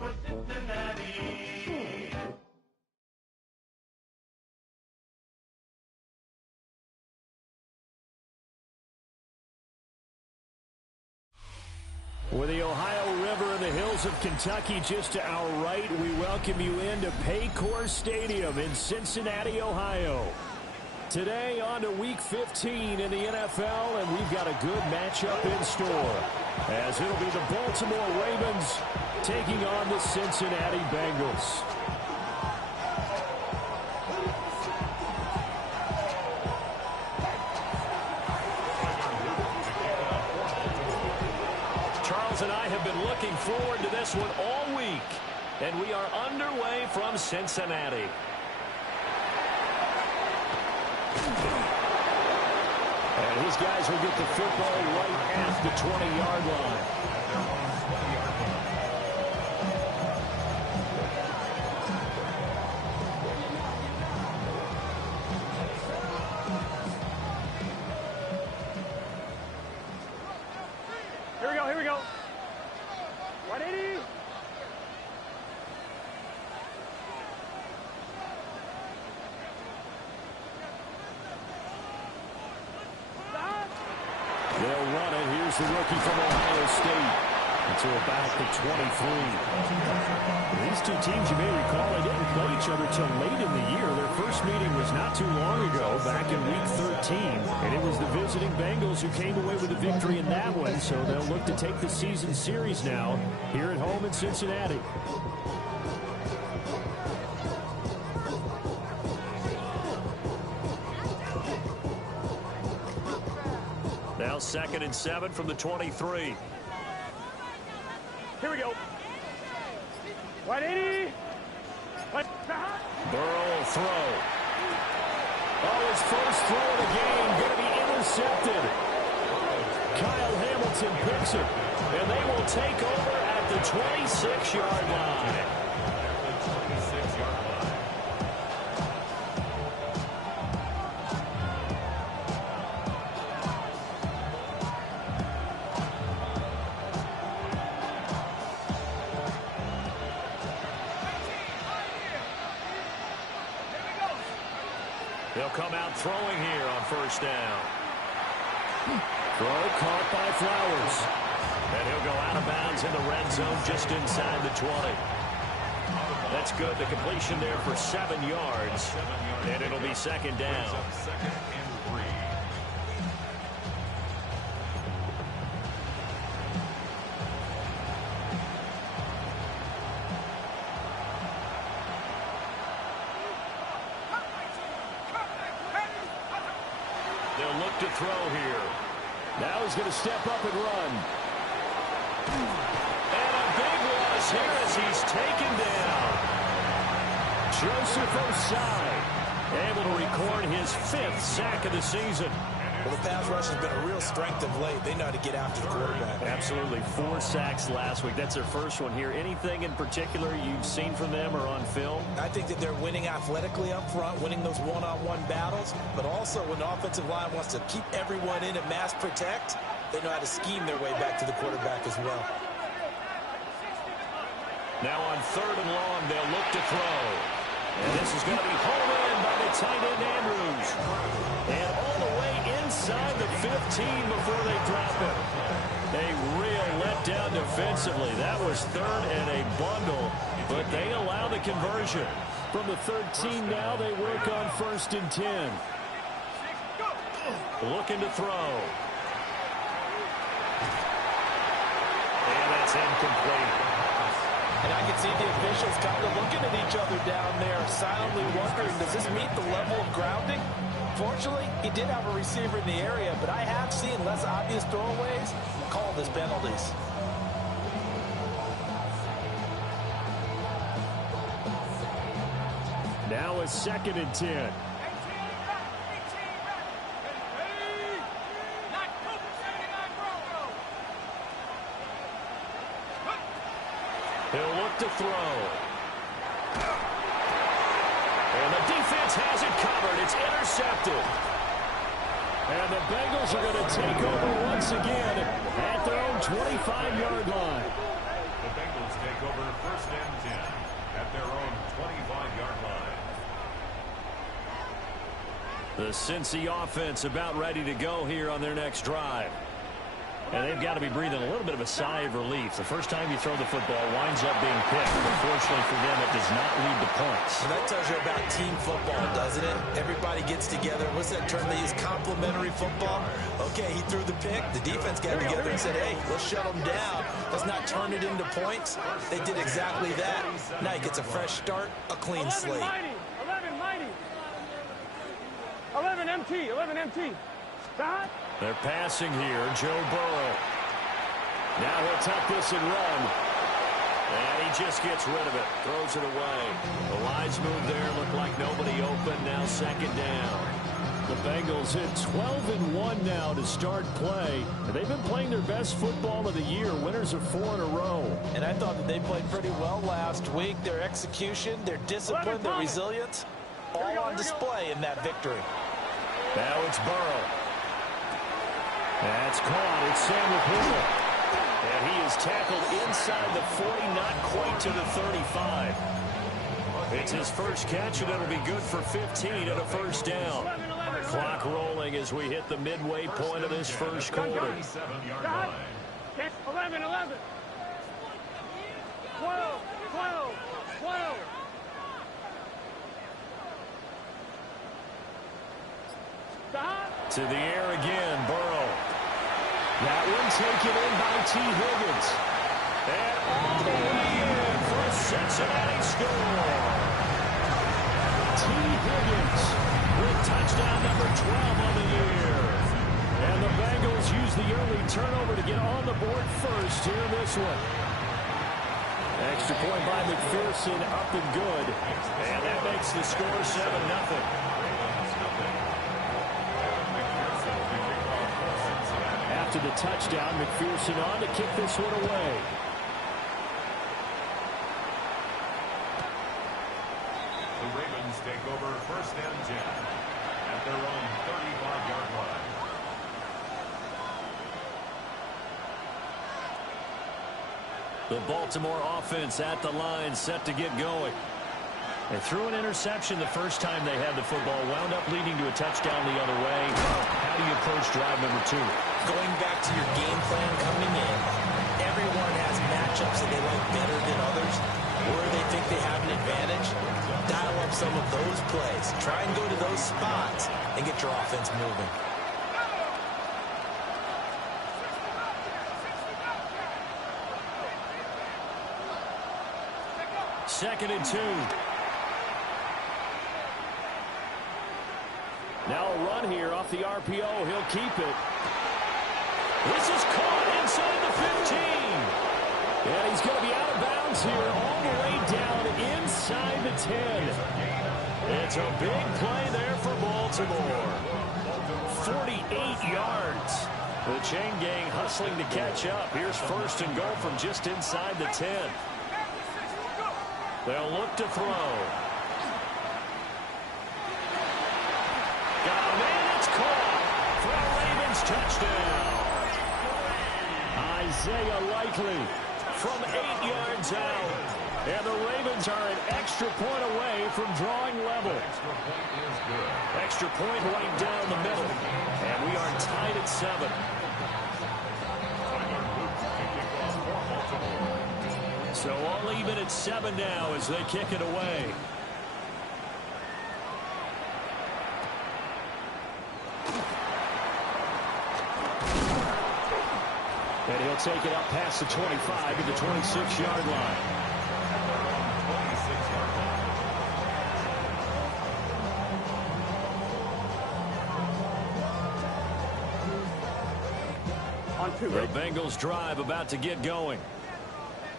With the Ohio River and the hills of Kentucky just to our right, we welcome you into Paycor Stadium in Cincinnati, Ohio. Today on to Week 15 in the NFL, and we've got a good matchup in store, as it'll be the Baltimore Ravens taking on the Cincinnati Bengals. Charles and I have been looking forward to this one all week, and we are underway from Cincinnati. And these guys will get the football right at the 20-yard line. Here we go. 180. They'll run it. Here's the rookie from Ohio State. Until about the 23. These two teams, you may recall, they didn't play each other till late in the year. Their first meeting was not too long ago, back in Week 13. And it was the visiting Bengals who came away with a victory in that one. So they'll look to take the season series now here at home in Cincinnati. Now 2nd and 7 from the 23. Here we go. 180. Burrow will throw. Oh, his first throw of the game going to be intercepted. Kyle Hamilton picks it, and they will take over at the 26-yard line. They'll come out throwing here on first down. Throw caught by Flowers. And he'll go out of bounds in the red zone just inside the 20. That's good. The completion there for 7 yards. And it'll be 2nd down. They'll look to throw here. Now he's going to step up and run. And a big loss here as he's taken down. Joseph Osai able to record his 5th sack of the season. Well, the pass rush has been a real strength of late. They know how to get after the quarterback. Absolutely. 4 sacks last week. That's their first one here. Anything in particular you've seen from them or on film? I think that they're winning athletically up front, winning those one-on-one battles, but also when the offensive line wants to keep everyone in and mass protect, they know how to scheme their way back to the quarterback as well. Now on 3rd and long, they'll look to throw. And this is going to be home in by the tight end Andrews. And all the way inside the 15 before they drop it. A real letdown defensively. That was 3rd and a bundle, but they allow the conversion. From the 13 now, they work on 1st and 10. Looking to throw. And that's incomplete. And I can see the officials kind of looking at each other down there, silently wondering, does this meet the level of grounding? Fortunately, he did have a receiver in the area, but I have seen less obvious throwaways called as penalties. Now a 2nd and 10. He'll look to throw. And the defense has it covered. It's intercepted. And the Bengals are going to take over once again at their own 25-yard line. take over first and 10 at their own 25-yard line. The Cincy offense about ready to go here on their next drive. And they've got to be breathing a little bit of a sigh of relief. The first time you throw the football winds up being picked. Unfortunately for them, it does not lead to points. Well, that tells you about team football, doesn't it? Everybody gets together. What's that term they use? Complementary football. Okay, he threw the pick. The defense got together and said, hey, let's shut them down. Let's not turn it into points. They did exactly that. Now he gets a fresh start, a clean slate. 11 MT, 11 MT. Stop. They're passing here. Joe Burrow. Now he'll tuck this and run. And he just gets rid of it. Throws it away. The lines move there. Look like nobody open. Now second down. The Bengals hit 12-1 now to start play. And they've been playing their best football of the year. Winners of 4 in a row. And I thought that they played pretty well last week. Their execution, their discipline, their resilience, all on display in that victory. Now it's Burrow. That's caught. It's Sam Hill. And he is tackled inside the 40, not quite to the 35. It's his first catch, and it'll be good for 15 and a first down. Clock rolling as we hit the midway point of this first quarter. 11, 11. 12, 12, 12. To the air again, Burrow. That one taken in by T. Higgins. And all the way in for a Cincinnati score. T. Higgins with touchdown number 12 on the year. And the Bengals use the early turnover to get on the board first here in this one. Extra point by McPherson, up and good. And that makes the score 7-0. After the touchdown, McPherson on to kick this one away. The Ravens take over first and 10 at their own 35-yard line. The Baltimore offense at the line, set to get going. They threw an interception the first time they had the football, wound up leading to a touchdown the other way. How do you approach drive number 2? Going back to your game plan coming in, everyone has matchups that they like better than others, or they think they have an advantage. Dial up some of those plays. Try and go to those spots and get your offense moving. Second and 2. Now a run here off the RPO. He'll keep it. This is caught inside the 15. And he's going to be out of bounds here all the way down inside the 10. It's a big play there for Baltimore. 48 yards. The chain gang hustling to catch up. Here's first and goal from just inside the 10. They'll look to throw. Got a man, it's caught for a Ravens touchdown. Isaiah Likely from 8 yards out. And the Ravens are an extra point away from drawing level. Extra point right down the middle. And we are tied at 7. So all even at 7 now as they kick it away. And he'll take it up past the 25 to the 26-yard line. The Bengals drive about to get going.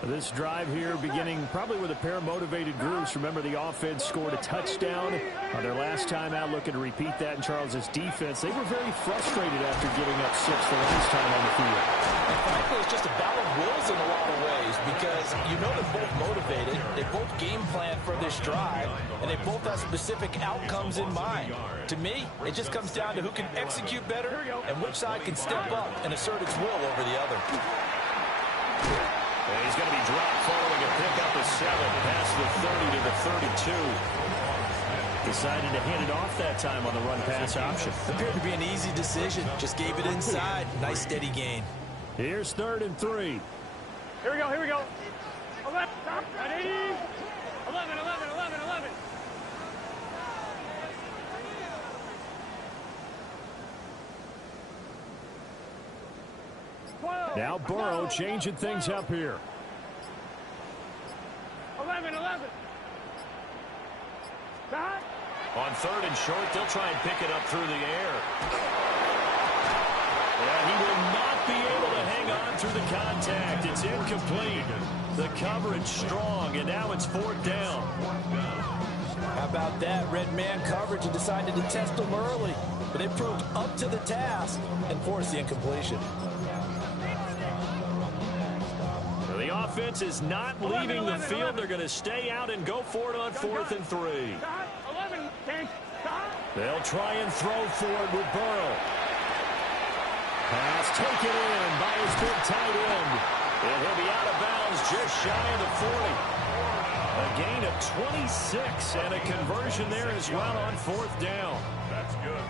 This drive here beginning probably with a pair of motivated groups. Remember, the offense scored a touchdown on their last time out, looking to repeat that in Charles's defense. They were very frustrated after giving up 6 the last time on the field. And frankly, it's just a battle of wills in a lot of ways because you know they're both motivated. They both game plan for this drive, and they both have specific outcomes in mind. To me, it just comes down to who can execute better and which side can step up and assert its will over the other. And he's going to be dropped following a pickup of 7 past the 30 to the 32. Decided to hand it off that time on the run-pass option. Appeared to be an easy decision. Just gave it inside. Nice steady gain. Here's 3rd and 3. Here we go, here we go. 11, 11, 11, 11, 11. Now Burrow changing things up here. 11, 11. Stop. On 3rd and short, they'll try and pick it up through the air. And he will not be able to hang on through the contact. It's incomplete. The coverage strong, and now it's 4th down. How about that? Red man coverage and decided to test them early. But they proved up to the task and forced the incompletion. So the offense is not leaving the field. They're going to stay out and go for it on 4th and 3. 11, They'll try and throw for it with Burrow. Pass taken in by his big tight end. And he'll be out of bounds just shy of the 40. A gain of 26 and a conversion there as well on 4th down. That's good.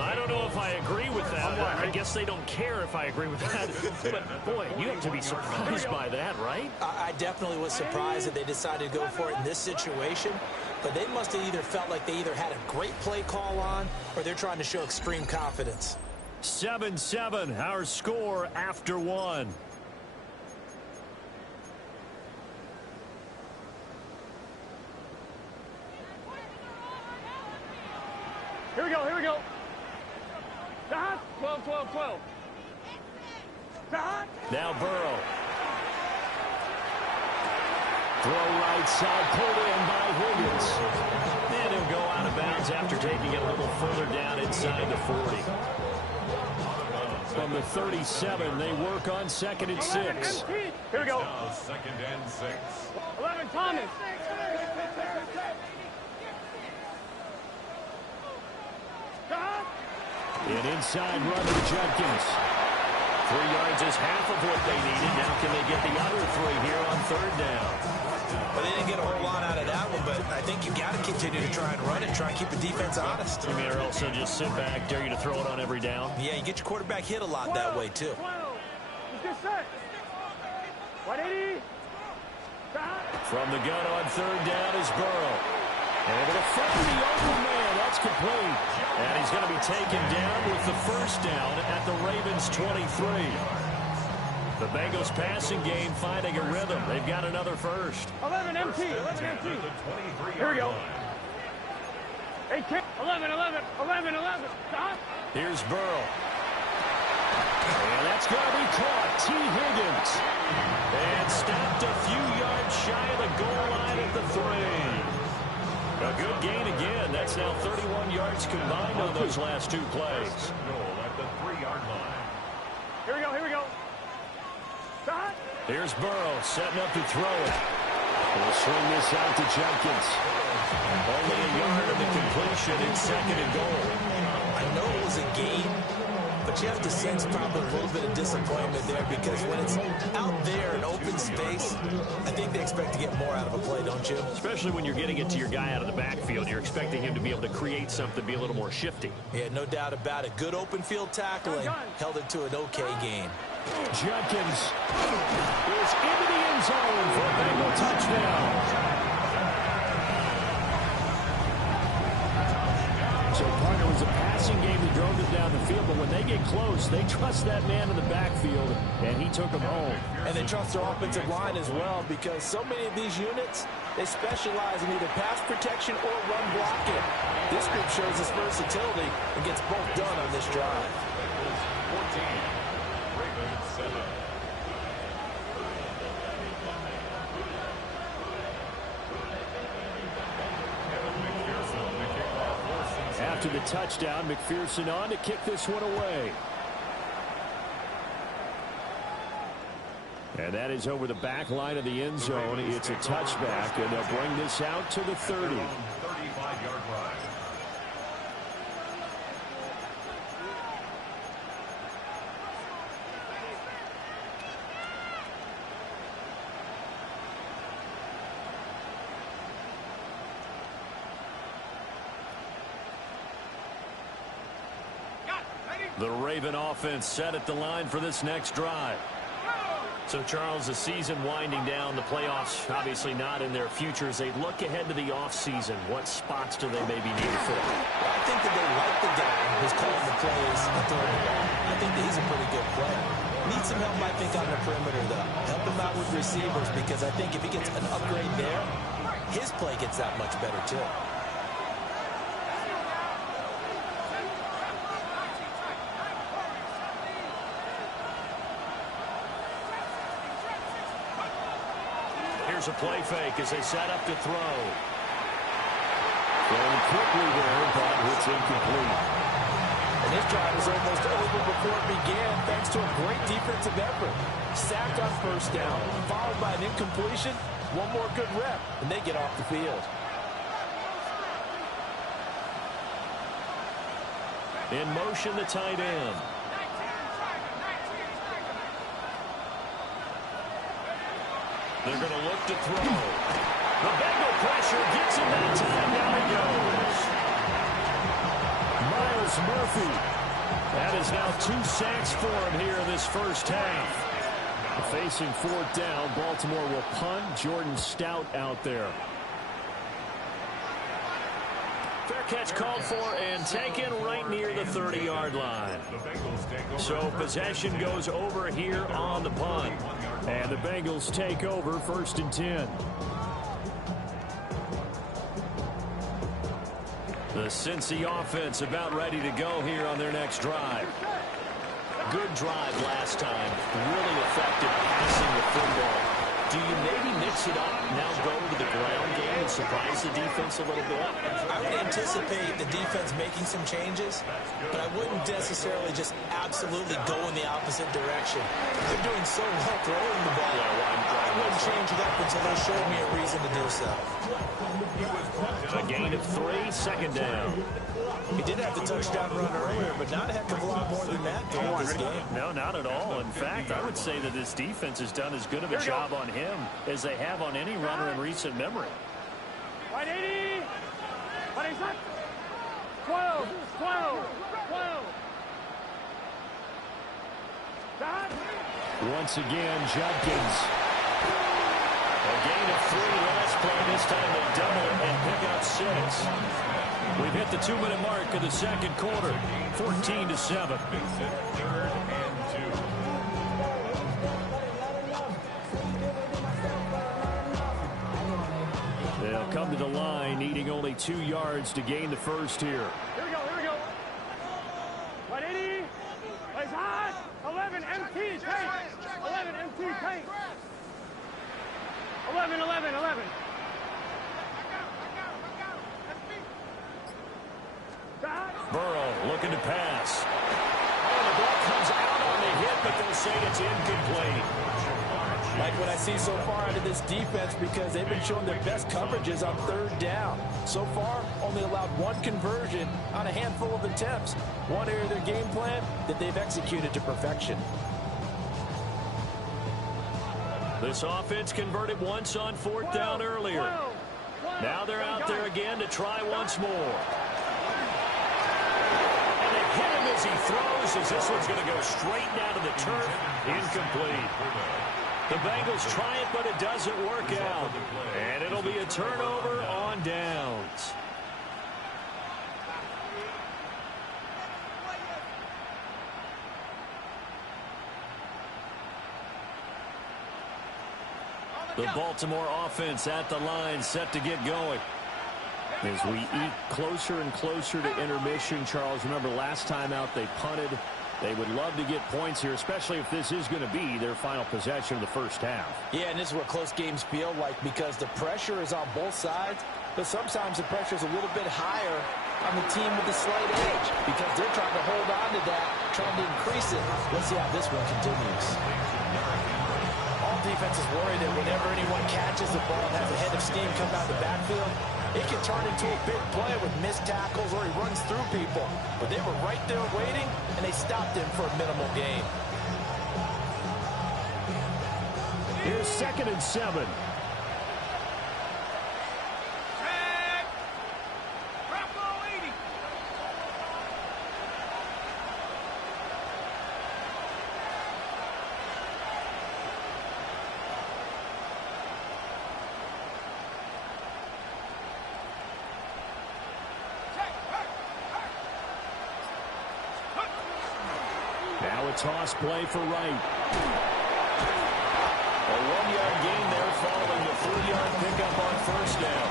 I don't know if I agree with that. I guess they don't care if I agree with that. But, boy, you have to be surprised by that, right? I definitely was surprised that they decided to go for it in this situation. But they must have either felt like they either had a great play call on or they're trying to show extreme confidence. 7-7, our score after 1. Here we go, here we go. Stop. 12, 12, 12. Stop. Now Burrow. Throw right side, pulled in by Higgins. And he'll go out of bounds after taking it a little further down inside the 40. From the 37, they work on 2nd and 6. Here we go. 2nd and 6. 11, Thomas. Stop. An inside run to Judkins. 3 yards is half of what they needed. Now can they get the other 3 here on 3rd down? Well, they didn't get a whole lot out of that one, but I think you got to continue to try and run it, try and keep the defense honest. You mean, or also just sit back, dare you to throw it on every down? Yeah, you get your quarterback hit a lot that way, too. 12. Let's get set. 180. Stop. From the gun on 3rd down is Burrow. Able to find the open man. That's complete. And he's going to be taken down with the 1st down at the Ravens' 23. The Bengals passing game finding a rhythm. They've got another 1st. 11 MT. 11 MT. Here we go. 8 kick. 11, 11. 11, 11. Stop. Here's Burrow. And that's going to be caught. T. Higgins. And stopped a few yards shy of the goal line at the 3. A good gain again. That's now 31 yards combined on those last 2 plays. Goal at the 3-yard line. Here we go. Here we go. Stop. Here's Burrow setting up to throw it. He'll swing this out to Jenkins. Only a yard of the completion in 2nd and goal. I know it was a gain, but you have to sense probably a little bit of disappointment there because when it's out there in open space, I think they expect to get more out of a play, don't you? Especially when you're getting it to your guy out of the backfield. You're expecting him to be able to create something, be a little more shifty. Yeah, no doubt about it. Good open field tackling, held it to an okay gain. Jenkins is into the end zone for a Bengal touchdown. So, partner, was a passing game that drove them down the field, but when they get close, they trust that man in the backfield, and he took them home. And they trust their offensive line as well because so many of these units, they specialize in either pass protection or run blocking. This group shows its versatility and gets both done on this drive. 14. Ravens 7. After the touchdown, McPherson on to kick this one away. And that is over the back line of the end zone. It's a touchback, and they'll bring this out to the 30. 35-yard line. The Raven offense set at the line for this next drive. So, Charles, the season winding down, the playoffs obviously not in their future. As they look ahead to the offseason, what spots do they maybe need to fill? Well, I think that they like the guy who's calling the plays and throwing the ball. I think that he's a pretty good player. Needs some help, I think, on the perimeter, though. Help him out with receivers, because I think if he gets an upgrade there, his play gets that much better, too. Here's a play fake as they set up to throw. Throwing quickly there, but it's incomplete. And this drive was almost over before it began, thanks to a great defensive effort. Sack on first down, followed by an incompletion. One more good rep, and they get off the field. In motion, the tight end. They're going to look to throw. The Bengal pressure gets him that time. Down he goes. Miles Murphy. That is now 2 sacks for him here in this first half. Facing fourth down, Baltimore will punt. Jordan Stout out there. Fair catch called for and taken right near the 30-yard line. So possession goes over here on the punt. And the Bengals take over 1st and 10. The Cincy offense about ready to go here on their next drive. Good drive last time. Really effective passing the football. Do you maybe mix it up, now go to the ground game and surprise the defense a little bit? I would anticipate the defense making some changes, but I wouldn't necessarily just absolutely go in the opposite direction. They're doing so well throwing the ball. I wouldn't change it up until they showed me a reason to do so. A gain of 3, second down. He did have the touchdown run earlier, but not a heck of a lot more than that throughout this game. No, not at all. In fact, I would say that this defense has done as good of a job on him as they have on any runner in recent memory. 180. 12. Once again, Judkins. A gain of 3 last play. This time they double it and pick up 6. We've hit the 2-minute mark of the second quarter. 14-7. They'll come to the line, needing only 2 yards to gain the first here. Here we go. 180. Place high. 11 MT tank. 11 MT tank. 11. Burrow looking to pass. Oh, the ball comes out on the hit, but they'll say it's incomplete. Like what I see so far out of this defense, because they've been showing their best coverages on 3rd down. So far, only allowed 1 conversion on a handful of attempts. One area of their game plan that they've executed to perfection. This offense converted once on 4th down earlier. Now they're out there again to try once more. And they hit him as he throws, as this one's going to go straight down to the turf. Incomplete. The Bengals try it, but it doesn't work out. And it'll be a turnover on downs. The Baltimore offense at the line, set to get going. As we eat closer and closer to intermission, Charles, remember last time out they punted. They would love to get points here, especially if this is going to be their final possession of the first half. Yeah, and this is what close games feel like, because the pressure is on both sides, but sometimes the pressure is a little bit higher on the team with the slight edge, because they're trying to hold on to that, trying to increase it. Let's see how this one continues. All defenses worry that whenever anyone catches the ball and has a head of steam come out of the backfield, it can turn into a big play with missed tackles or he runs through people. But they were right there waiting, and they stopped him for a minimal gain. Here's 2nd and 7. toss play for Wright. A 1-yard gain there following the 3-yard pickup on first down.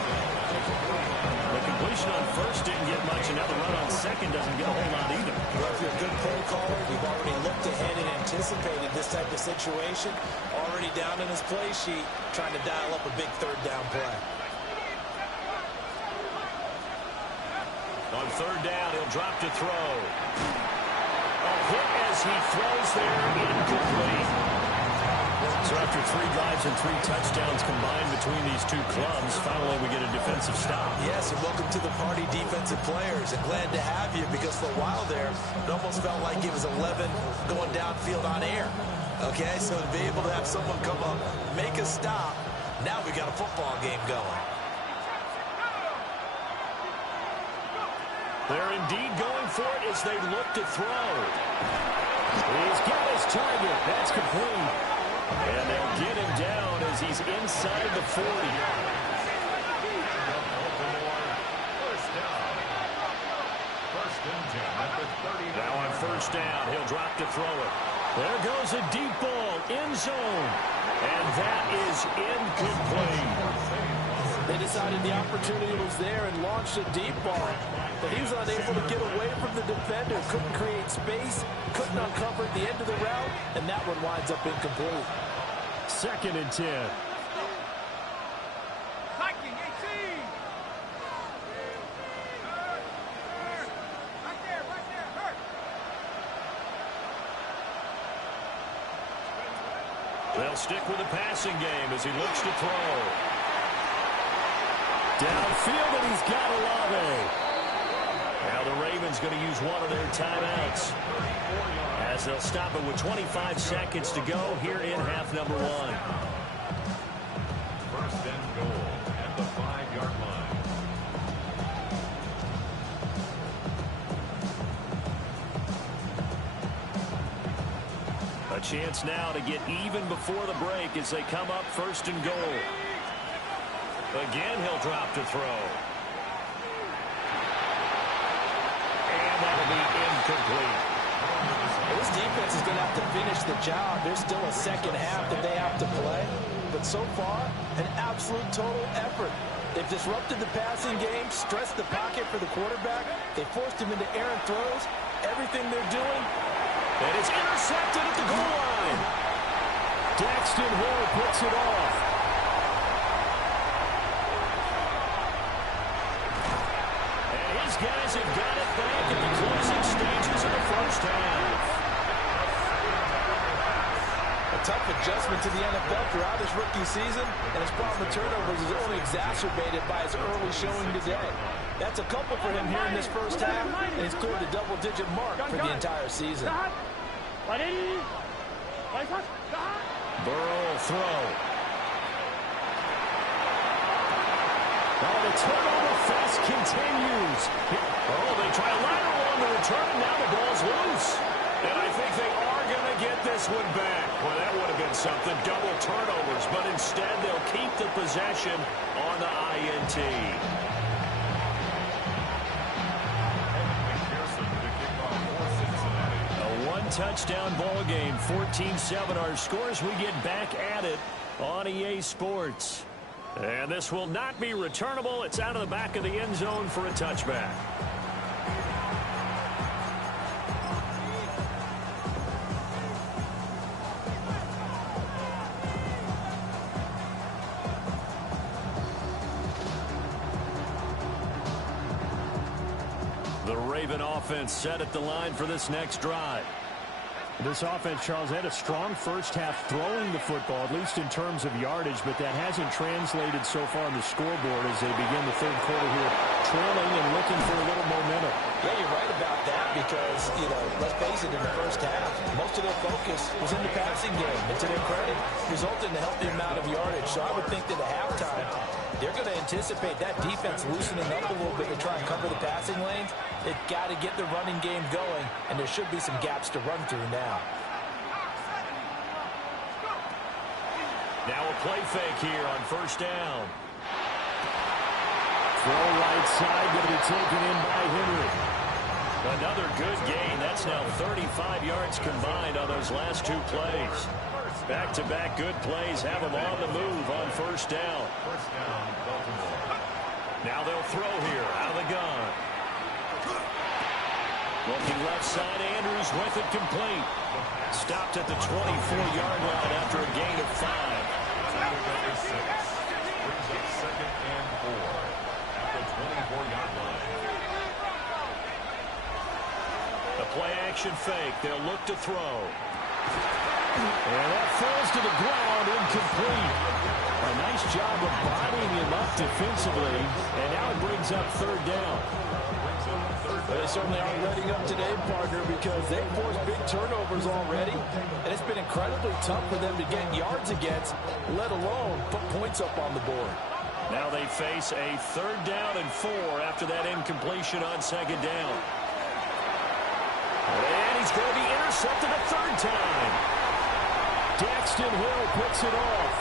The completion on first didn't get much, and now the run on second doesn't get a whole lot either. Well, if you're a good play caller, you've already looked ahead and anticipated this type of situation. Already down in his play sheet, trying to dial up a big third down play. On third down, he'll drop to throw. A hit as he throws there, incomplete. So after 3 drives and 3 touchdowns combined between these two clubs, finally we get a defensive stop. Yes, and welcome to the party, defensive players. And glad to have you, because for a while there, it almost felt like it was 11 going downfield on air. Okay, so to be able to have someone come up, make a stop, now we got a football game going. They're indeed going for it as they look to throw. He's got his target. That's complete. And they'll get him down as he's inside the 40. Now on first down, he'll drop to throw it. There goes a deep ball, end zone. And that is incomplete. They decided the opportunity was there and launched a deep ball. But he was unable to get away from the defender. Couldn't create space. Couldn't uncover the end of the route. And that one winds up incomplete. 2nd and 10. They'll stick with the passing game as he looks to throw. Downfield, and he's got Olave. Now the Ravens going to use one of their timeouts, as they'll stop it with 25 seconds to go here in half number 1. First and goal at the 5-yard line. A chance now to get even before the break as they come up first and goal. Again, he'll drop to throw. And that'll be incomplete. This defense is going to have to finish the job. There's still a second half that they have to play. But so far, an absolute total effort. They've disrupted the passing game, stressed the pocket for the quarterback. They forced him into errant throws. Everything they're doing. And it's intercepted at the goal line. Daxton Hill puts it off. Guys have got it back in the closing stages of the first half. A tough adjustment to the NFL throughout his rookie season, and his problem with turnovers is only exacerbated by his early showing today. That's a couple for him here in this first half, and he's cleared the double-digit mark for the entire season. Burrow will throw. Oh, the turnover fest continues. Oh, they try a lateral on the return, and now the ball's loose. And I think they are going to get this one back. Well, that would have been something, double turnovers, but instead they'll keep the possession on the INT. A one-touchdown ball game, 14-7 our scores. We get back at it on EA Sports. And this will not be returnable. It's out of the back of the end zone for a touchback. The Raven offense set at the line for this next drive. This offense, Charles, had a strong first half throwing the football, at least in terms of yardage, but that hasn't translated so far on the scoreboard as they begin the third quarter here, trailing and looking for a little momentum. Yeah, you're right about that because, let's face it, in the first half, most of their focus was in the passing game. And to their credit, resulted in a healthy amount of yardage. So I would think that at halftime, they're going to anticipate that defense loosening up a little bit to try and cover the passing lanes. They've got to get the running game going, and there should be some gaps to run through now. Now a play fake here on first down. Throw right side, going to be taken in by Henry. Another good gain. That's now 35 yards combined on those last two plays. Back-to-back good plays have them on the move on first down. First down, Baltimore. Now they'll throw here out of the gun. Looking left side, Andrews with it complete. Stopped at the 24-yard line after a gain of 5. Number 6 brings up second and 4 at the 24-yard line. The play-action fake. They'll look to throw. And that falls to the ground, incomplete. A nice job of bodying him up defensively, and now it brings up third down. They certainly are letting up today, partner, because they've forced big turnovers already, and it's been incredibly tough for them to get yards against, let alone put points up on the board. Now they face a third down and 4 after that incompletion on second down. And he's going to be intercepted a third time. Daxton Hill picks it off.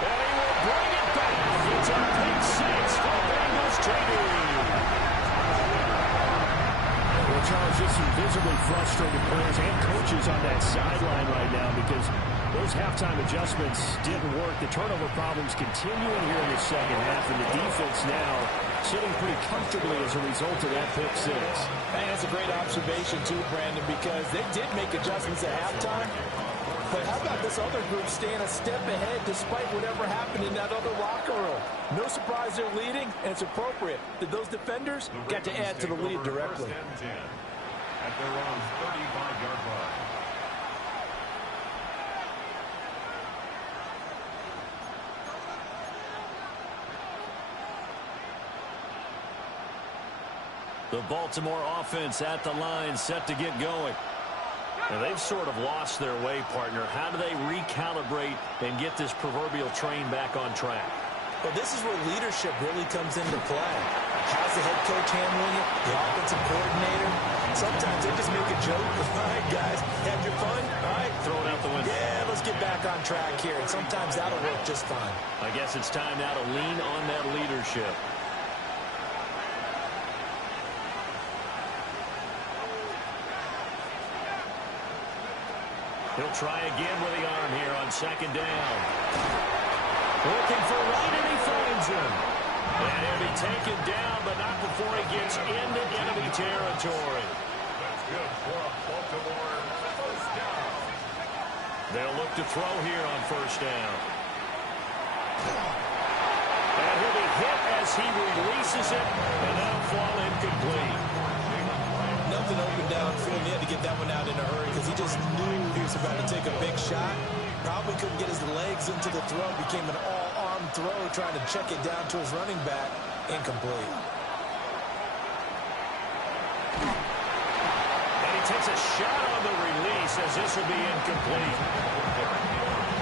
And he will bring it back. It's a pick 6 for Bengals trading. Well, Charles, just some visibly frustrated players and coaches on that sideline right now because those halftime adjustments didn't work. The turnover problems continuing here in the second half, and the defense now sitting pretty comfortably as a result of that pick 6. And that's a great observation, too, Brandon, because they did make adjustments at halftime. But how about this other group staying a step ahead despite whatever happened in that other locker room? No surprise they're leading, and it's appropriate that those defenders got to add to the lead directly. First and 10 at their own 35-yard line. The Baltimore offense at the line, set to get going. And they've sort of lost their way, partner. How do they recalibrate and get this proverbial train back on track? Well, this is where leadership really comes into play. How's the head coach handling it? The offensive coordinator? Sometimes they just make a joke. All right, guys, have your fun? All right. Throw it out the window. Yeah, let's get back on track here. And sometimes that'll work just fine. I guess it's time now to lean on that leadership. He'll try again with the arm here on second down. Looking for right, and he finds him. And he'll be taken down, but not before he gets into enemy territory. That's good for a Baltimore first down. They'll look to throw here on first down. And he'll be hit as he releases it, and that'll fall incomplete. Nothing open downfield. He had to get that one out in a hurry because he just knew he was about to take a big shot. Probably couldn't get his legs into the throw. Became an all-arm throw trying to check it down to his running back. Incomplete. And he takes a shot on the release as this will be incomplete.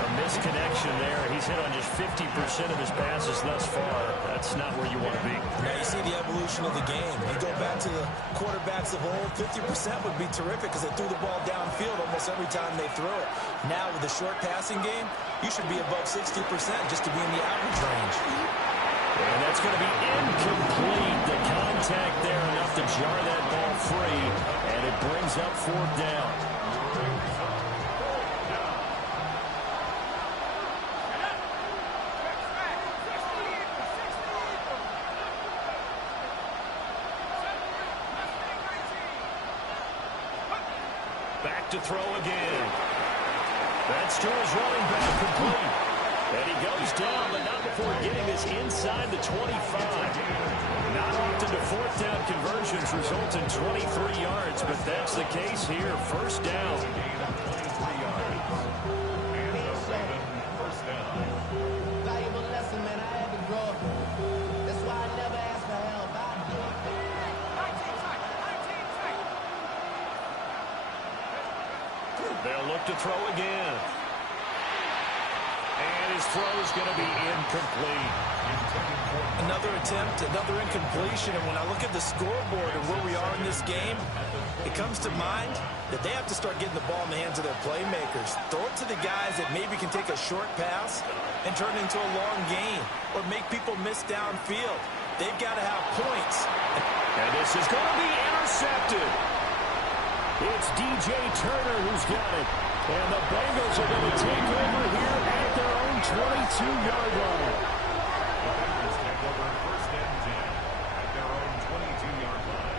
A misconnection there. He's hit on just 50% of his passes thus far. That's not where you want to be. Now you see the evolution of the game. You go back to the quarterbacks of old, 50% would be terrific because they threw the ball downfield almost every time they throw it. Now with the short passing game, you should be above 60% just to be in the average range. And that's going to be incomplete. The contact there enough to jar that ball free, and it brings up fourth down. Back to throw again. That's to his running back, complete. And he goes down, but not before getting this inside the 25. Not often do fourth down conversions result in 23 yards, but that's the case here. First down. Valuable lesson, man. I had to grow up. That's why I never asked for help. They'll look to throw again. And his throw is going to be incomplete. Another attempt, another incompletion, and when I look at the scoreboard and where we are in this game, it comes to mind that they have to start getting the ball in the hands of their playmakers. Throw it to the guys that maybe can take a short pass and turn it into a long game or make people miss downfield. They've got to have points. And this is going to be intercepted. It's DJ Turner who's got it. And the Bengals are going to take over here at their own 22-yard line. The Bengals take over first and 10 at their own 22-yard line.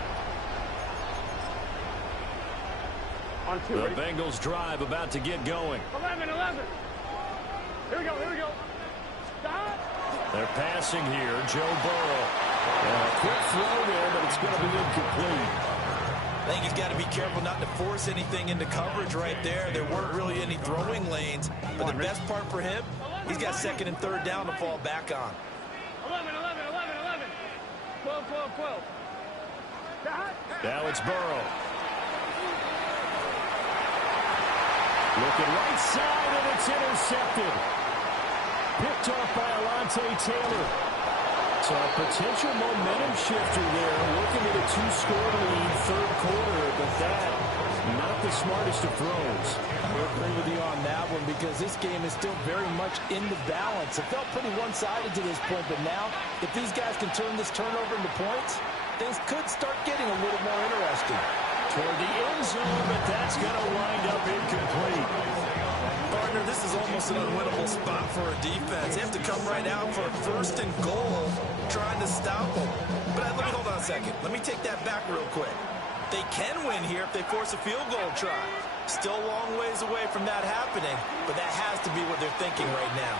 On two, The ready? Bengals drive about to get going. 11. Here we go. Stop. They're passing here, Joe Burrow. And a quick throw there, but it's going to be incomplete. I think he's got to be careful not to force anything into coverage right there. There weren't really any throwing lanes. But the best part for him, he's got second and third down to fall back on. 11. 12. Stop. Now it's Burrow. Looking right side, and it's intercepted. Picked off by Alontae Taylor. So a potential momentum shifter there. Looking at a two-score lead, third quarter, but that, not the smartest of throws. I agree with you on that one because this game is still very much in the balance. It felt pretty one-sided to this point, but now, if these guys can turn this turnover into points, things could start getting a little more interesting. Toward the end zone, but that's going to wind up incomplete. Partner, this is almost an unwinnable spot for a defense. They have to come right out for a first and goal, trying to stop them. But let me hold on a second. Let me take that back real quick. They can win here if they force a field goal try. Still a long ways away from that happening, but that has to be what they're thinking right now.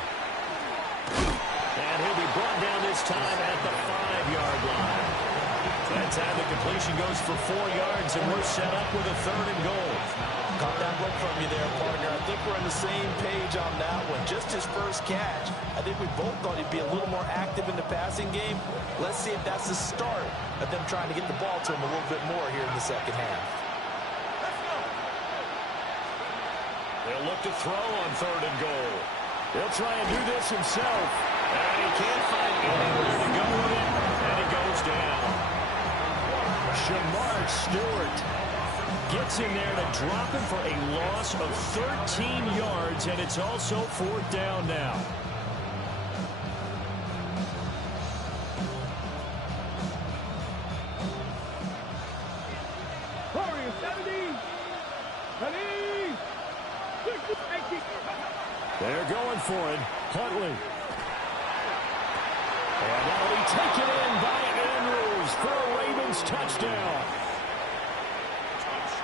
And he'll be brought down this time at the 5-yard line. That time the completion goes for 4 yards, and we're set up with a third and goal. Caught that look from you there, partner. I think we're on the same page on that one. Just his first catch. I think we both thought he'd be a little more active in the passing game. Let's see if that's the start of them trying to get the ball to him a little bit more here in the second half. They'll look to throw on third and goal. He'll try and do this himself. And he can't find anywhere to go with it, and he goes down. Shamar Stewart gets in there to drop him for a loss of 13 yards, and it's also fourth down now. Warriors, 70. They're going for it. Huntley. And that'll be taken in by Andrews for a Ravens touchdown.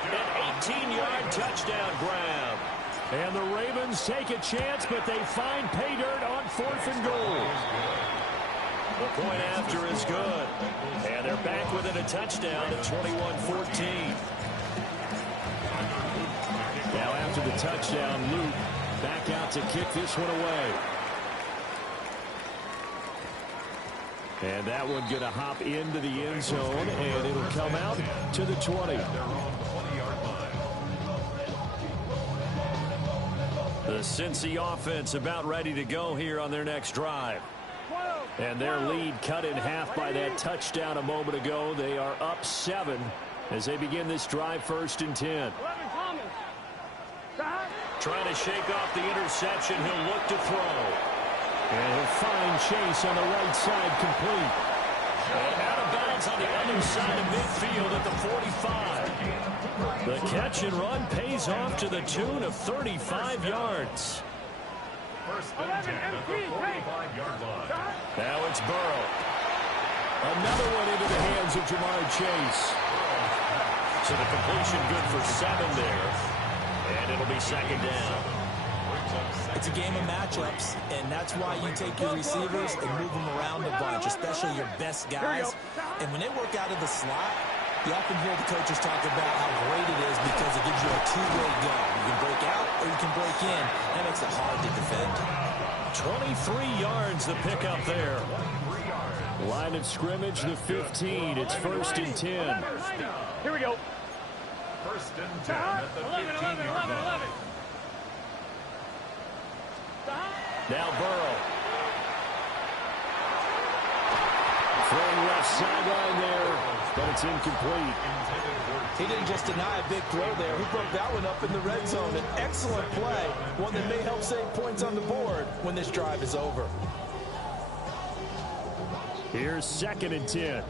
An 18-yard touchdown grab. And the Ravens take a chance, but they find pay dirt on fourth and goal. The point after is good. And they're back within a touchdown at 21-14. Now after the touchdown, Luke back out to kick this one away. And that one going to hop into the end zone, and it'll come out to the 20. The Cincy offense about ready to go here on their next drive. And their lead cut in half by that touchdown a moment ago. They are up 7 as they begin this drive, first and 10. Trying to shake off the interception. He'll look to throw. And he'll find Chase on the right side, complete. And out of bounds on the other side of midfield at the 45. The catch and run pays off to the tune of 35 yards. First and 10 at the 45-yard line. Now it's Burrow. Another one into the hands of Jamar Chase. So the completion good for 7 there. And it'll be second down. It's a game of matchups, and that's why you take your receivers and move them around a bunch, especially your best guys. And when they work out of the slot, you often hear the coaches talk about how great it is because it gives you a two-way go. You can break out or you can break in. That makes it hard to defend. 23 yards the pickup there. Line of scrimmage, the 15. It's first and 10. Here we go. First and 10 at the 15-yard line. Now Burrow. Throwing left sideline there, but it's incomplete. He didn't just deny a big throw there. He broke that one up in the red zone. An excellent play, one that may help save points on the board when this drive is over. Here's 2nd and 10.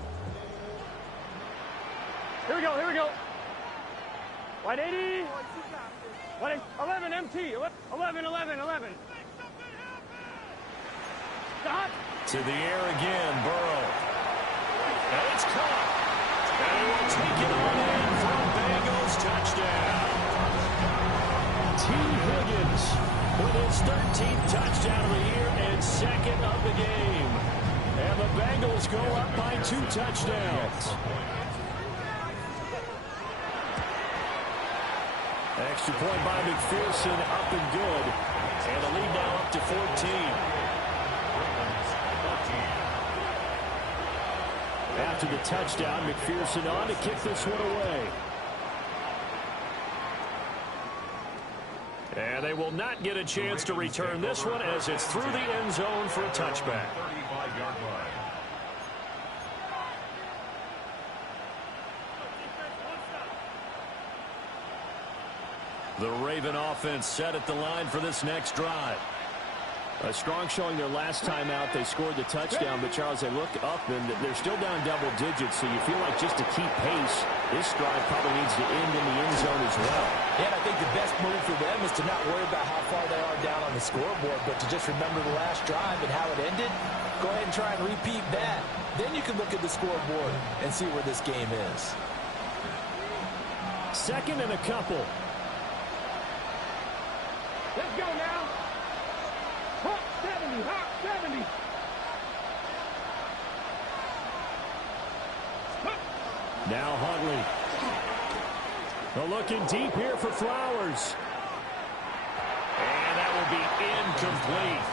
Here we go, here we go. White 80. White 11, MT. 11, 11, 11. Stop. To the air again, Burrow. And it's caught. And he will take it on in for a Bengals touchdown. T. Higgins with his 13th touchdown of the year and 2nd of the game. And the Bengals go up by 2 touchdowns. Extra point by McPherson, up and good. And the lead now up to 14. After the touchdown, McPherson on to kick this one away. And they will not get a chance to return this one as it's through the end zone for a touchback. 35-yard line. The Raven offense set at the line for this next drive. A strong showing their last time out. They scored the touchdown, but Charles, they look up and they're still down double digits, so you feel like just to keep pace, this drive probably needs to end in the end zone as well. And I think the best move for them is to not worry about how far they are down on the scoreboard, but to just remember the last drive and how it ended. Go ahead and try and repeat that. Then you can look at the scoreboard and see where this game is. 2nd and a couple. Let's go now. Hop 70, hop 70. Now Huntley. They're looking deep here for Flowers. And that will be incomplete.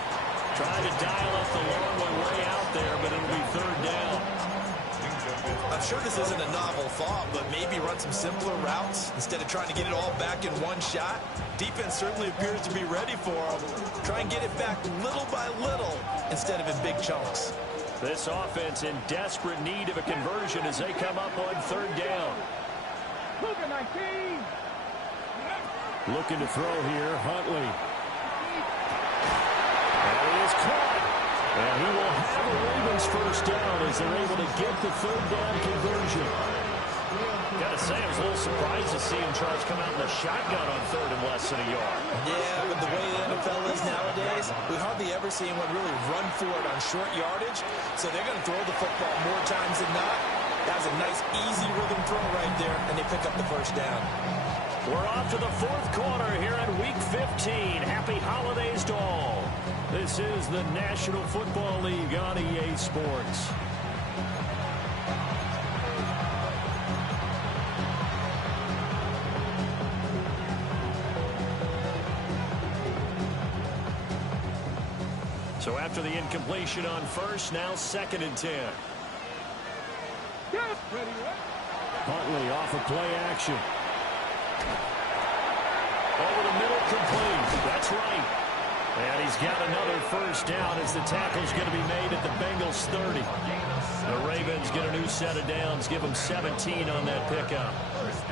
Trying to dial up the long one way out there, but it'll be 3rd down. I'm sure this isn't a novel thought, but maybe run some simpler routes instead of trying to get it all back in one shot. Defense certainly appears to be ready for them. Try and get it back little by little instead of in big chunks. This offense in desperate need of a conversion as they come up on 3rd down. Luka 19. Looking to throw here, Huntley. And he is caught. And he will have a Ravens 1st down as they're able to get the 3rd down conversion. Gotta say, I was a little surprised to see him, Charles, come out in the shotgun on 3rd and less than a yard. Yeah, but the way the NFL is nowadays, we hardly ever see anyone really run for it on short yardage. So they're going to throw the football more times than not. That's a nice, easy rhythm throw right there, and they pick up the 1st down. We're off to the 4th quarter here in Week 15. Happy holidays to all. This is the National Football League on EA Sports. So after the incompletion on 1st, now 2nd and 10. Huntley off of play action. Over the middle, complete. That's right. And he's got another 1st down as the tackle's going to be made at the Bengals 30. The Ravens get a new set of downs, give them 17 on that pickup.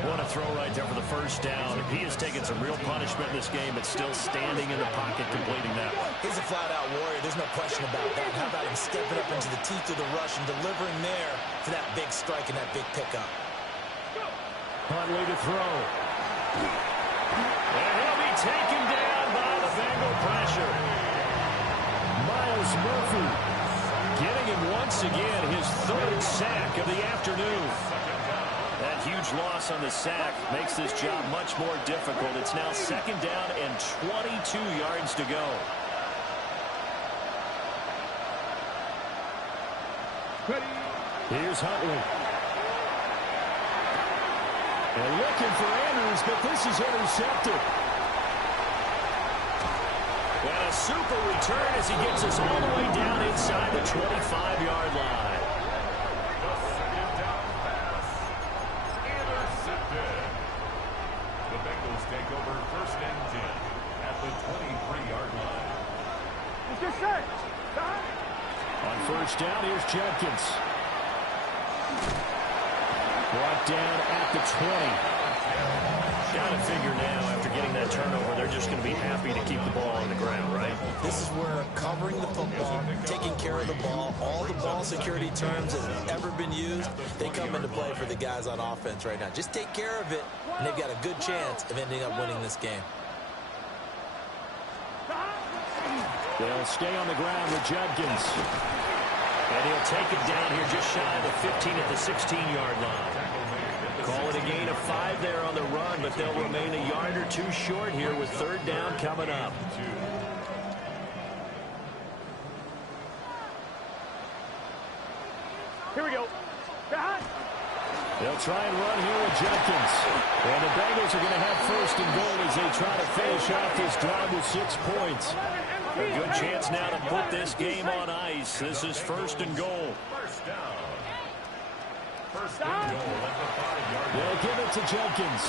What a throw right there for the 1st down. He has taken some real punishment in this game, but still standing in the pocket completing that one. He's a flat-out warrior. There's no question about that. How about him stepping up into the teeth of the rush and delivering there for that big strike and that big pickup. Huntley to throw. And he'll be taken down by the Bengal pressure. Miles Murphy Getting him once again, his 3rd sack of the afternoon. That huge loss on the sack makes this job much more difficult. It's now 2nd down and 22 yards to go. Here's Huntley. And looking for Andrews, but this is intercepted. And a super return as he gets us all the way down inside the 25-yard line. The 2nd down pass. Intercepted. The Bengals take over 1st and 10 at the 23-yard line. It's just set. On 1st down, here's Jenkins. Brought down at the 20. Got to figure now, after getting that turnover, they're just going to be happy to keep the ball on the ground, right? This is where covering the football, taking care of the ball, all the ball security terms that have ever been used, they come into play for the guys on offense right now. Just take care of it, and they've got a good chance of ending up winning this game. They'll stay on the ground with Judkins. And he'll take it down here just shy of the 15 at the 16-yard line. Call it a gain of 5 there on the run, but they'll remain a yard or two short here with third down coming up. Here we go. They'll try and run here with Judkins. And the Bengals are going to have first and goal as they try to finish off this drive with 6 points. A good chance now to put this game on ice. This is first and goal. First down. First and goal at the 5-yard line. They'll give it to Judkins.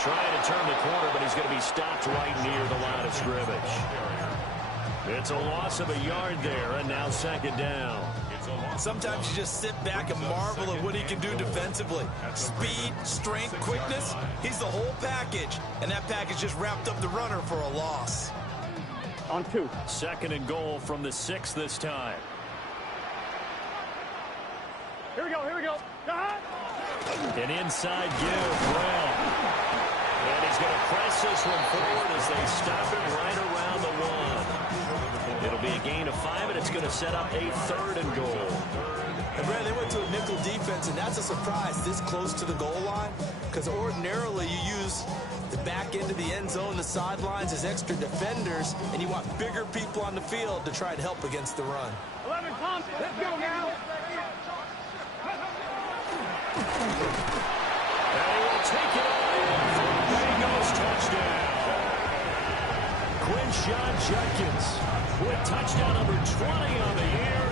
Trying to turn the corner, but he's going to be stopped right near the line of scrimmage. It's a loss of a yard there, and now second down. Sometimes you just sit back and marvel at what he can do defensively. Speed, strength, quickness, he's the whole package. And that package just wrapped up the runner for a loss. On 2. Second and goal from the 6 this time. Here we go. Here we go. An inside give, Brown. And he's going to press this one forward as they stop it right around the 1. It'll be a gain of 5, and it's going to set up a third and goal. And Brad, they went to a nickel defense, and that's a surprise this close to the goal line, because ordinarily you use the back end of the end zone, the sidelines as extra defenders, and you want bigger people on the field to try and help against the run. 11, Tom. Let's go now. And he will take it on for the Bengals touchdown. Quinshon Judkins with touchdown number 20 on the year.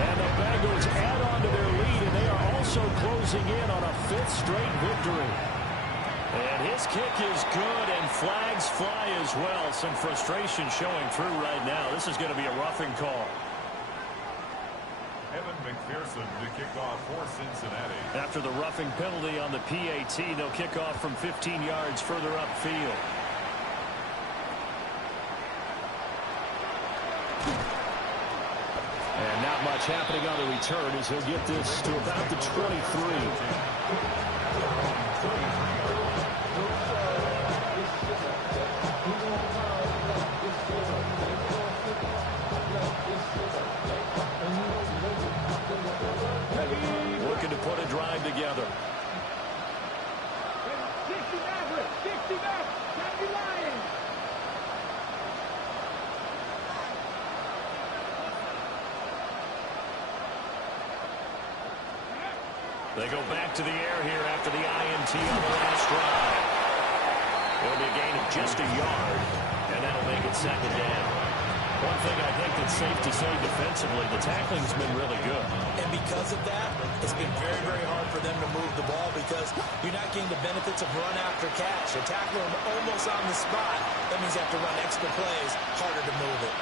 And the Bengals add on to their lead, and they are also closing in on a 5th straight victory. And his kick is good, and flags fly as well. Some frustration showing through right now. This is going to be a roughing call. Evan McPherson to kick off for Cincinnati. After the roughing penalty on the PAT, they'll kick off from 15 yards further upfield. And not much happening on the return as he'll get this to about the 23. Looking to put a drive together. 60 back. 60 back. Can't be lying. They go back to the air here after the INT on the last drive. It'll be a gain of just a yard, and that'll make it second down. One thing I think that's safe to say defensively, the tackling's been really good. And because of that, it's been very, very hard for them to move the ball because you're not getting the benefits of run after catch. You're tackling them almost on the spot. That means you have to run extra plays, harder to move it.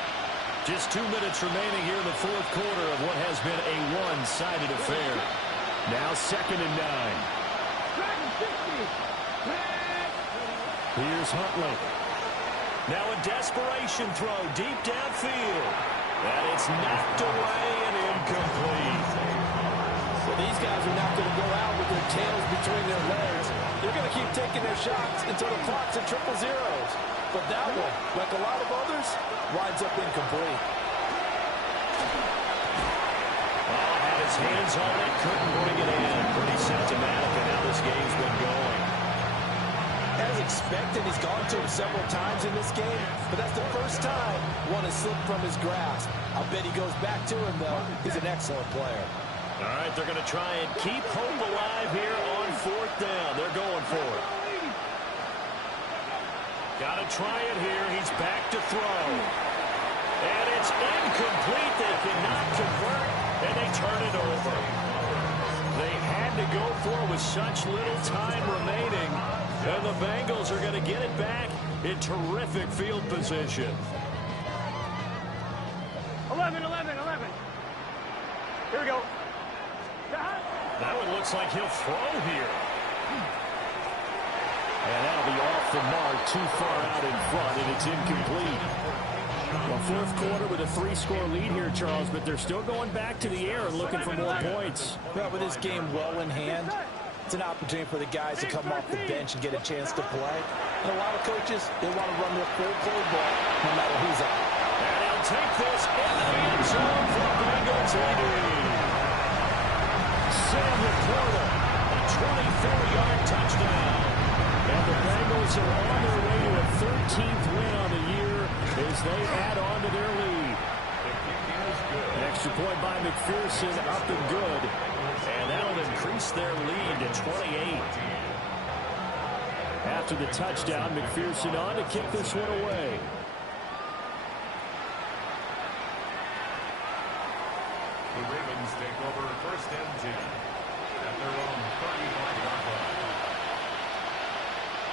Just 2 minutes remaining here in the fourth quarter of what has been a one-sided affair. Now second and 9. Here's Huntley. Now a desperation throw deep downfield. And it's knocked away and incomplete. So these guys are not going to go out with their tails between their legs. They're going to keep taking their shots until the clock's at 000. But that one, like a lot of others, winds up incomplete. Had his hands on it, couldn't bring it in. Pretty symptomatic of how this game's been going. As expected, he's gone to him several times in this game, but that's the first time one has slipped from his grasp. I'll bet he goes back to him, though. He's an excellent player. All right, they're going to try and keep hope alive here on fourth down. They're going for it. Got to try it here. He's back to throw. And it's incomplete. They cannot convert, and they turn it over. They had to go for it with such little time remaining. And the Bengals are going to get it back in terrific field position. 11. Here we go. That one looks like he'll throw here. And that'll be off the mark, too far out in front, and it's incomplete. Well, fourth quarter with a 3-score lead here, Charles, but they're still going back to the air and looking for more points. Well, with this game well in hand, it's an opportunity for the guys to come off the bench and get a chance to play. And a lot of coaches, they want to run their full playbook no matter who's out. And he'll take this into the end zone for the Bengals TD. Sam Laporta, a 24-yard touchdown. And the Bengals are on their way to a 13th win on the year as they add on to their lead. An extra point by McPherson, up and good. And that'll increase their lead to 28. After the touchdown, McPherson on to kick this one away. The Ravens take over first and 10 at their own 35-yard line.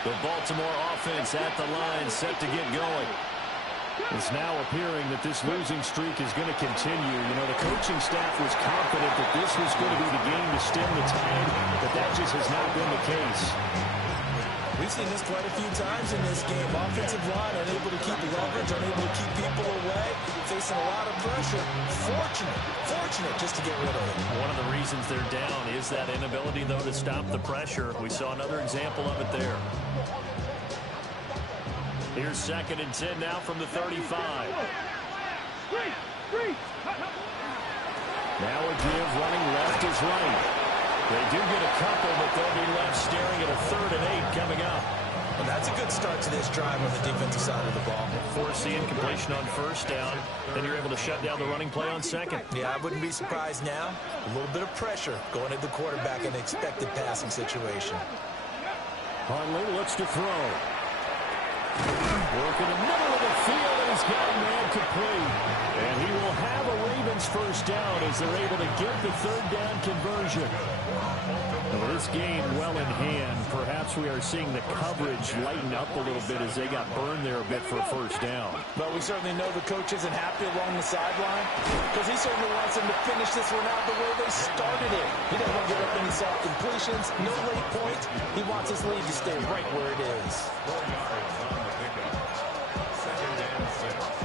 The Baltimore offense at the line, set to get going. It's now appearing that this losing streak is going to continue. You know, the coaching staff was confident that this was going to be the game to stem the tide, but that just has not been the case. We've seen this quite a few times in this game. Offensive line unable to keep leverage, unable to keep people away, facing a lot of pressure. Fortunate just to get rid of it. One of the reasons they're down is that inability, though, to stop the pressure. We saw another example of it there. Here's 2nd and 10 now from the 35. Now a give, running left is right. They do get a couple, but they'll be left staring at a 3rd and 8 coming up. Well, that's a good start to this drive on the defensive side of the ball. Force the incompletion on 1st down, then you're able to shut down the running play on 2nd. Yeah, I wouldn't be surprised now. A little bit of pressure going at the quarterback in an expected passing situation. Huntley looks to throw. Work in the middle of the field, and he's got a man complete. And he will have a Ravens first down as they're able to get the 3rd down conversion. Well, this game well in hand. Perhaps we are seeing the coverage lighten up a little bit as they got burned there a bit for a first down. But we certainly know the coach isn't happy along the sideline because he certainly wants them to finish this one out the way they started it. He doesn't want to give up any soft completions, no late points. He wants his lead to stay right where it is. 4 yards on the pickup. 2nd and 6.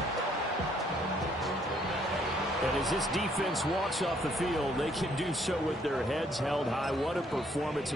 And as this defense walks off the field, they can do so with their heads held high. What a performance.